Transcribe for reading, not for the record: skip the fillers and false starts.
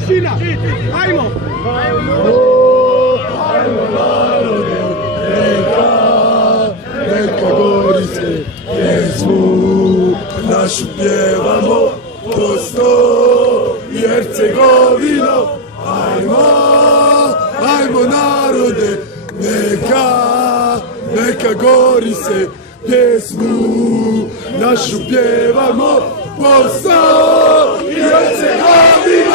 tišina, ajmo! Neka Gorice pjesmu našu pjevamo, Bosno i Hercegovino, ajmo narode, neka Gorice pjesmu našu pjevamo, Bosno i Hercegovino.